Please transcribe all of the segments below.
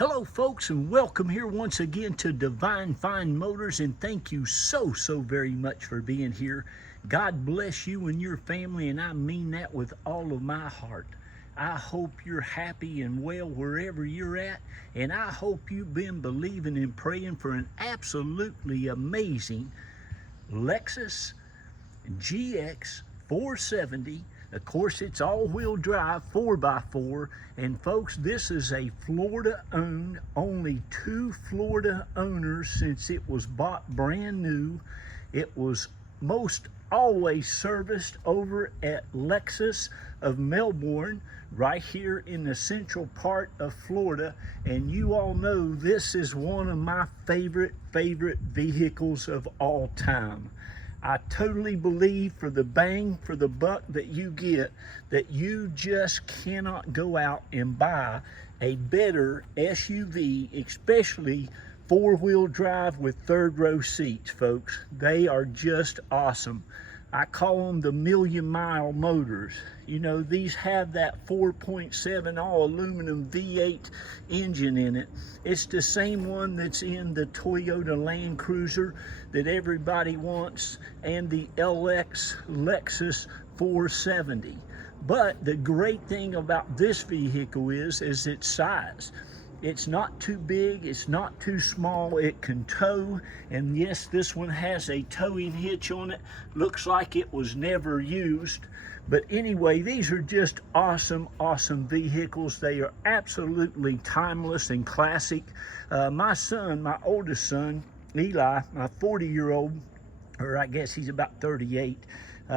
Hello folks, and welcome here once again to Divine Fine Motors, and thank you so very much for being here. God bless you and your family, and I mean that with all of my heart. I hope you're happy and well wherever you're at, and I hope you've been believing and praying for an absolutely amazing Lexus GX470. Of course, it's all-wheel drive 4x4, and folks, this is a Florida-owned, only 2 Florida owners since it was bought brand new. It was most always serviced over at Lexus of Melbourne, right here in the central part of Florida, and you all know this is one of my favorite vehicles of all time. I totally believe for the bang for the buck that you get, that you just cannot go out and buy a better SUV, especially 4-wheel drive with 3rd row seats, folks. They are just awesome. I call them the million-mile motors. You know, these have that 4.7 all-aluminum V8 engine in it. It's the same one that's in the Toyota Land Cruiser that everybody wants, and the LX Lexus 470. But the great thing about this vehicle is its size. It's not too big, it's not too small, it can tow, and yes, this one has a towing hitch on it. Looks like it was never used. But anyway, these are just awesome vehicles. They are absolutely timeless and classic. My son, my oldest son, Eli, my 40-year-old, or I guess he's about 38,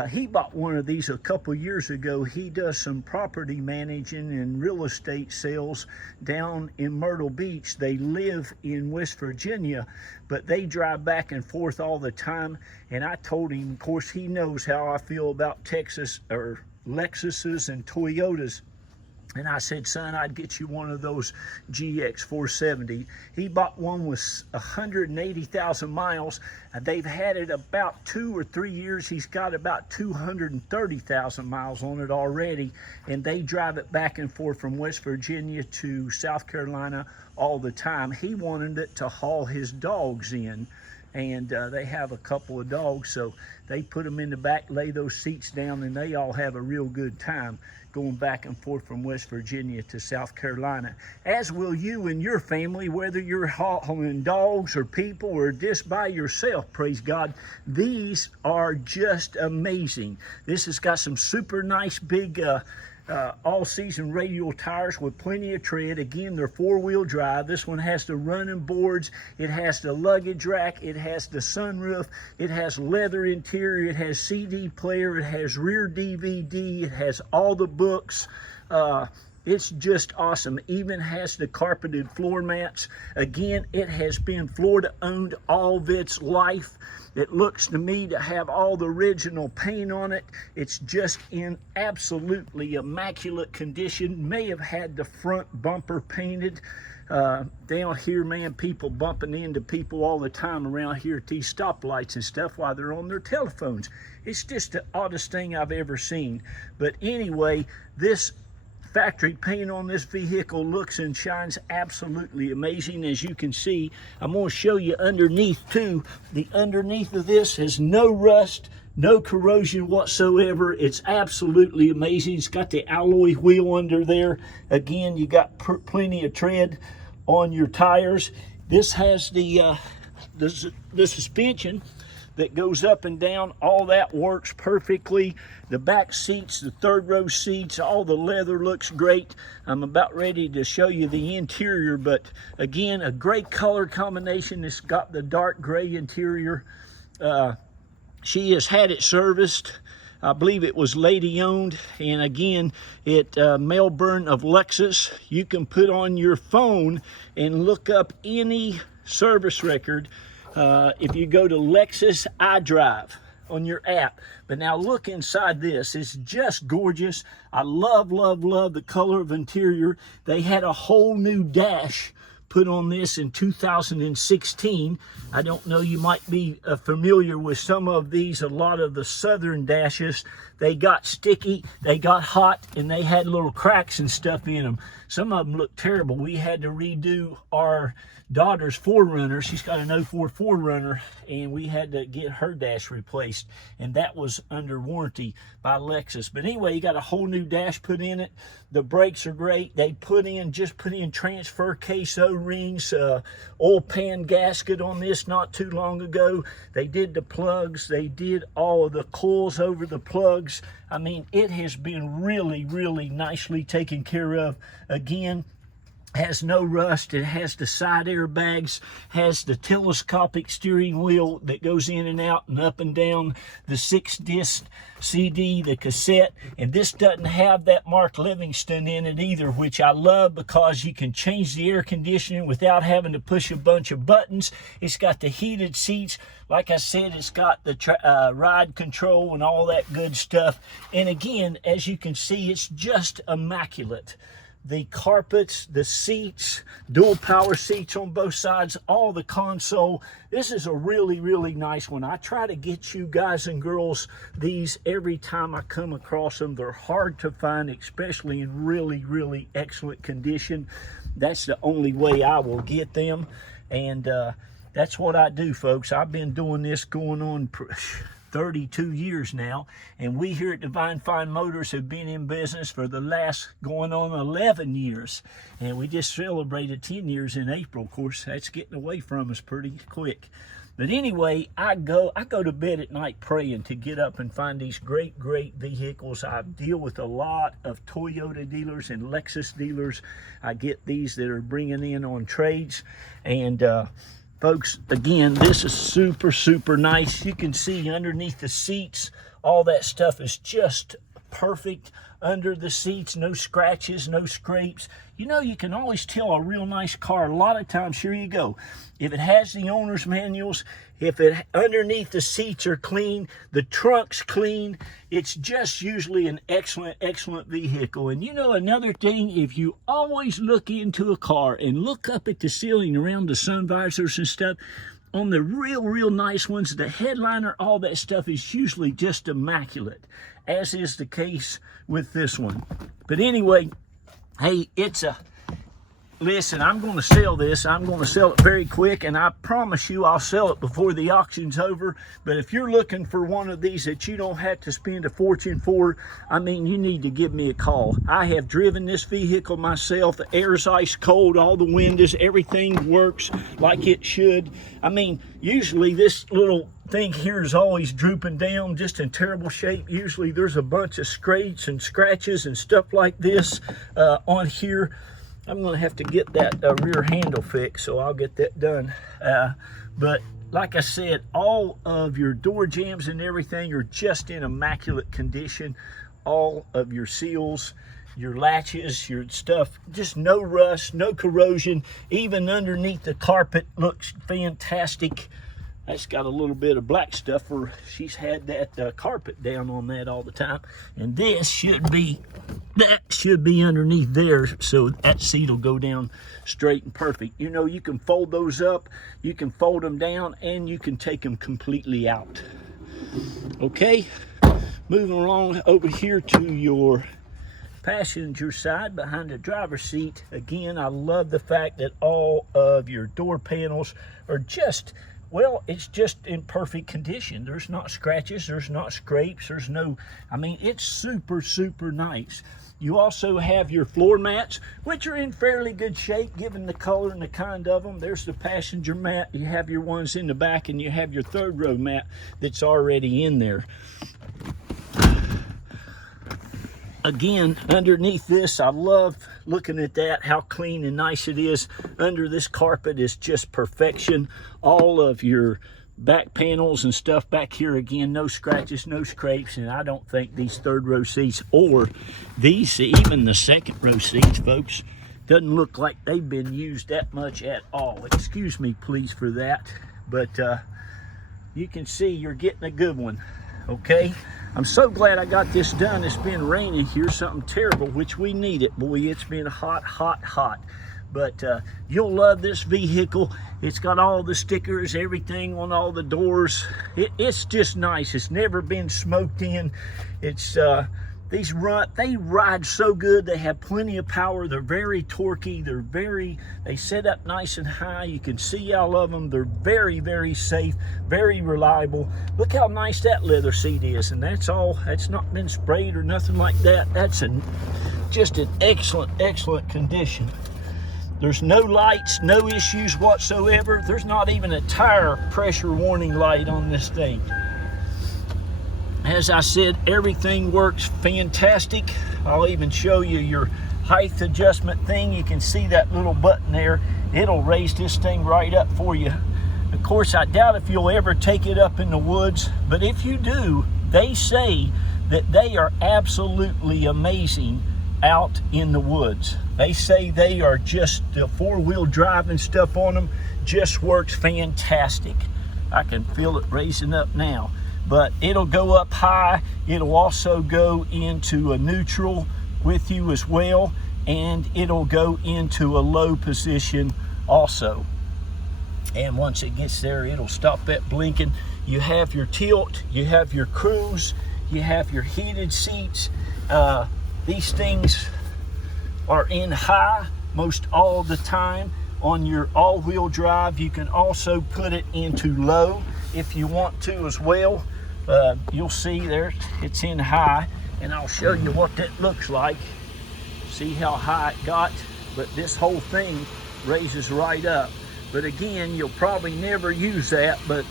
he bought one of these a couple years ago. He does some property managing and real estate sales down in Myrtle Beach. They live in West Virginia, but they drive back and forth all the time. And I told him, of course, he knows how I feel about Texas or Lexuses and Toyotas. And I said, son, I'd get you one of those GX470. He bought one with 180,000 miles. They've had it about 2 or 3 years. He's got about 230,000 miles on it already. And they drive it back and forth from West Virginia to South Carolina all the time. He wanted it to haul his dogs in. And they have a couple of dogs, so they put them in the back, lay those seats down, and they all have a real good time going back and forth from West Virginia to South Carolina, as will you and your family, whether you're hauling dogs or people or just by yourself. Praise God. These are just amazing. This has got some super nice big all-season radial tires with plenty of tread. Again, they're 4-wheel drive. This one has the running boards, it has the luggage rack, it has the sunroof, it has leather interior, it has CD player, it has rear DVD, it has all the books. It's just awesome. Even has the carpeted floor mats. Again, it has been Florida owned all of its life. It looks to me to have all the original paint on it. It's just in absolutely immaculate condition. May have had the front bumper painted. Down here, man, people bumping into people all the time around here at these stoplights and stuff while they're on their telephones. It's just the oddest thing I've ever seen. But anyway, this factory paint on this vehicle looks and shines absolutely amazing. As you can see, I'm going to show you underneath too. The underneath of this has no rust, no corrosion whatsoever. It's absolutely amazing. It's got the alloy wheel under there. Again, you got plenty of tread on your tires. This has the suspension that goes up and down. All that works perfectly. The back seats, the 3rd row seats, all the leather looks great. I'm about ready to show you the interior, but again, a great color combination. It's got the dark gray interior. She has had it serviced. I believe it was lady owned, and again, it Melbourne of Lexus. You can put on your phone and look up any service record if you go to Lexus iDrive on your app. But now look inside this. It's just gorgeous. I love the color of interior. They had a whole new dash put on this in 2016. I don't know, you might be familiar with some of these. A lot of the Southern dashes, they got sticky, they got hot, and they had little cracks and stuff in them. Some of them look terrible. We had to redo our daughter's 4Runner. She's got an 04 4Runner, and we had to get her dash replaced, and that was under warranty by Lexus. But anyway, you got a whole new dash put in it. The brakes are great. They just put in transfer case O-rings, oil pan gasket on this not too long ago. They did the plugs. They did all of the coils over the plugs. I mean, it has been really, really nicely taken care of. Again, has no rust. It has the side airbags, has the telescopic steering wheel that goes in and out and up and down, the 6-disc CD, the cassette, and this doesn't have that Mark Livingston in it either, which I love because you can change the air conditioning without having to push a bunch of buttons. It's got the heated seats. Like I said, it's got the ride control and all that good stuff. And again, as you can see, it's just immaculate. The carpets, the seats, dual power seats on both sides, all the console. This is a really, really nice one. I try to get you guys and girls these every time I come across them. They're hard to find, especially in really, really excellent condition. That's the only way I will get them. And that's what I do, folks. I've been doing this going on 32 years now, and we here at Divine Fine Motors have been in business for the last going on 11 years, and we just celebrated 10 years in April. Of course, that's getting away from us pretty quick. But anyway, I go to bed at night praying to get up and find these great vehicles. I deal with a lot of Toyota dealers and Lexus dealers. I get these that are bringing in on trades, and folks, again, this is super, super nice. You can see underneath the seats, all that stuff is just perfect under the seats. No scratches, no scrapes. You know, you can always tell a real nice car a lot of times. Here you go. If it has the owner's manuals, if it underneath the seats are clean, the trunk's clean, it's just usually an excellent vehicle. And you know, another thing, if you always look into a car and look up at the ceiling around the sun visors and stuff, on the real nice ones, the headliner, all that stuff is usually just immaculate, as is the case with this one. But anyway, hey, listen, I'm going to sell this. I'm going to sell it very quick, and I promise you I'll sell it before the auction's over. But if you're looking for one of these that you don't have to spend a fortune for, I mean, you need to give me a call. I have driven this vehicle myself. The air's ice cold, all the windows, everything works like it should. I mean, usually this little thing here is always drooping down, just in terrible shape. Usually there's a bunch of scrapes and scratches and stuff like this on here. I'm going to have to get that rear handle fixed, so I'll get that done. But like I said, all of your door jambs and everything are just in immaculate condition. All of your seals, your latches, your stuff, just no rust, no corrosion. Even underneath the carpet looks fantastic. That's got a little bit of black stuff where she's had that carpet down on that all the time. And this should be underneath there, so that seat will go down straight and perfect. You know, you can fold those up, you can fold them down, and you can take them completely out. Okay, moving along over here to your passenger side behind the driver's seat. Again, I love the fact that all of your door panels are just, well, it's just in perfect condition. There's not scratches, there's not scrapes, there's no, I mean, it's super, super nice. You also have your floor mats, which are in fairly good shape given the color and the kind of them. There's the passenger mat. You have your ones in the back, and you have your third row mat that's already in there. Again, underneath this, I love looking at that, how clean and nice it is. Under this carpet is just perfection. All of your back panels and stuff back here, again, no scratches, no scrapes, and I don't think these third row seats or these, even the second row seats, folks, doesn't look like they've been used that much at all. Excuse me, please, for that, but you can see you're getting a good one. Okay, I'm so glad I got this done. It's been raining here, something terrible, which we need it. Boy, it's been hot. But you'll love this vehicle. It's got all the stickers, everything on all the doors. It's just nice. It's never been smoked in. It's they ride so good. They have plenty of power. They're very torquey. They set up nice and high. You can see all of them. They're very, very safe, very reliable. Look how nice that leather seat is, and that's not been sprayed or nothing like that. That's just an excellent condition. There's no lights, no issues whatsoever. There's not even a tire pressure warning light on this thing. As I said, everything works fantastic. I'll even show you your height adjustment thing. You can see that little button there. It'll raise this thing right up for you. Of course, I doubt if you'll ever take it up in the woods, but if you do, they say that they are absolutely amazing out in the woods. They say they are just, the four-wheel drive and stuff on them just works fantastic. I can feel it raising up now, but it'll go up high. It'll also go into a neutral with you as well, and it'll go into a low position also. And once it gets there, it'll stop that blinking. You have your tilt, you have your cruise, you have your heated seats. These things are in high most all the time. On your all-wheel drive, you can also put it into low if you want to as well. You'll see there it's in high, and I'll show you what that looks like. See how high it got, but this whole thing raises right up. But again, you'll probably never use that, but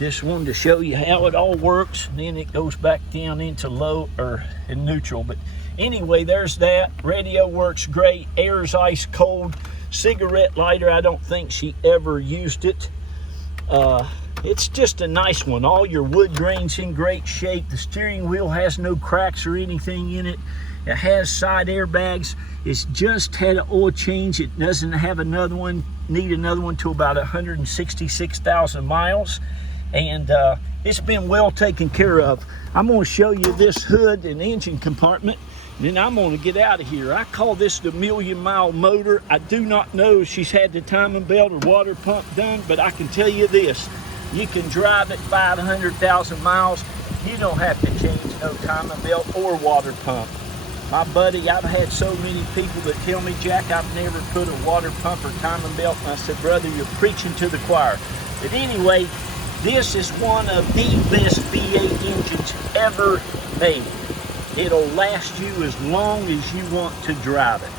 just wanted to show you how it all works. And then it goes back down into low or in neutral. But anyway, there's that. Radio works great. Air's ice cold. Cigarette lighter, I don't think she ever used it. It's just a nice one. All your wood grain's in great shape. The steering wheel has no cracks or anything in it. It has side airbags. It's just had an oil change. It doesn't have another one, need another one till about 166,000 miles. And it's been well taken care of. I'm going to show you this hood and engine compartment, and then I'm going to get out of here. I call this the million-mile motor. I do not know if she's had the timing belt or water pump done, but I can tell you this. You can drive it 500,000 miles. You don't have to change no timing belt or water pump. My buddy, I've had so many people that tell me, Jack, I've never put a water pump or timing belt. And I said, brother, you're preaching to the choir. But anyway, this is one of the best V8 engines ever made. It'll last you as long as you want to drive it.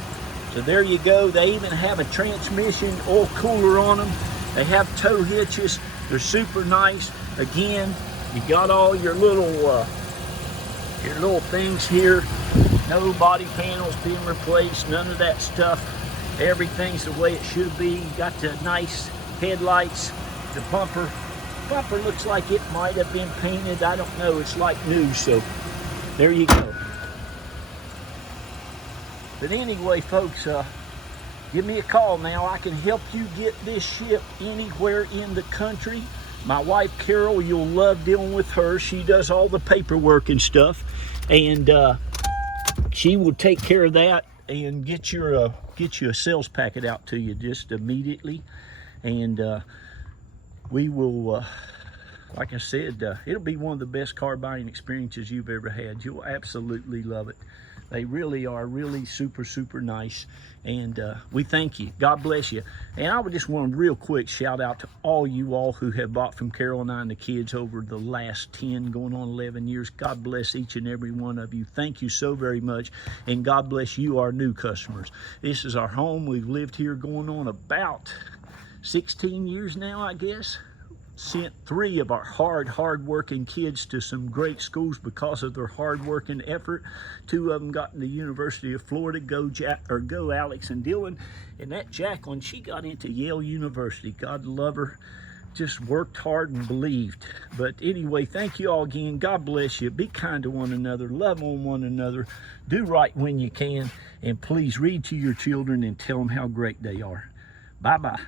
So there you go. They even have a transmission oil cooler on them. They have tow hitches. They're super nice. Again, you got all your little things here. No body panels being replaced, none of that stuff. Everything's the way it should be. You got the nice headlights. The bumper looks like it might have been painted. I don't know. It's like new, so there you go. But anyway, folks, give me a call now. I can help you get this shipped anywhere in the country. My wife, Carol, you'll love dealing with her. She does all the paperwork and stuff, and she will take care of that and get you a sales packet out to you just immediately. And we will, like I said, it'll be one of the best car buying experiences you've ever had. You'll absolutely love it. They really are really super, super nice. And we thank you. God bless you. And I would just want to real quick shout out to all you all who have bought from Carol and I and the kids over the last 10, going on 11 years. God bless each and every one of you. Thank you so very much. And God bless you, our new customers. This is our home. We've lived here going on about 16 years now, I guess. Sent 3 of our hard-working kids to some great schools because of their hard work and effort. 2 of them got in the University of Florida. Go Alex and Dylan. And that Jacqueline, she got into Yale University. God love her. Just worked hard and believed. But anyway, thank you all again. God bless you. Be kind to one another. Love on one another. Do right when you can. And please read to your children and tell them how great they are. Bye-bye.